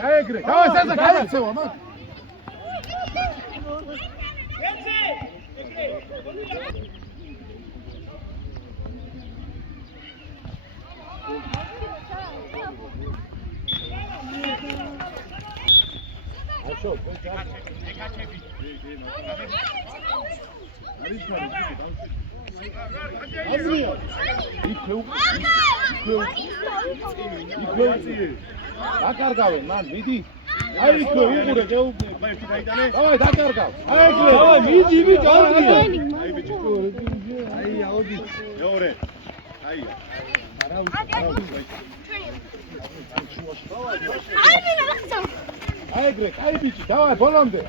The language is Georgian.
გაეგრე. დავай საზე გაიქცევა მაგ. Așa, დაკარგავენ, მან, მიდი. აი იქო, უყურე, გეუბნები. დავай, დაკარგავ. აი იქ. დავай, მიდი, კარგია. აი ბიჭო. აი, აუდი. მეორე. აი. არა, აი ეგრე, აი ბიჭი, დავай, ბოლომდე.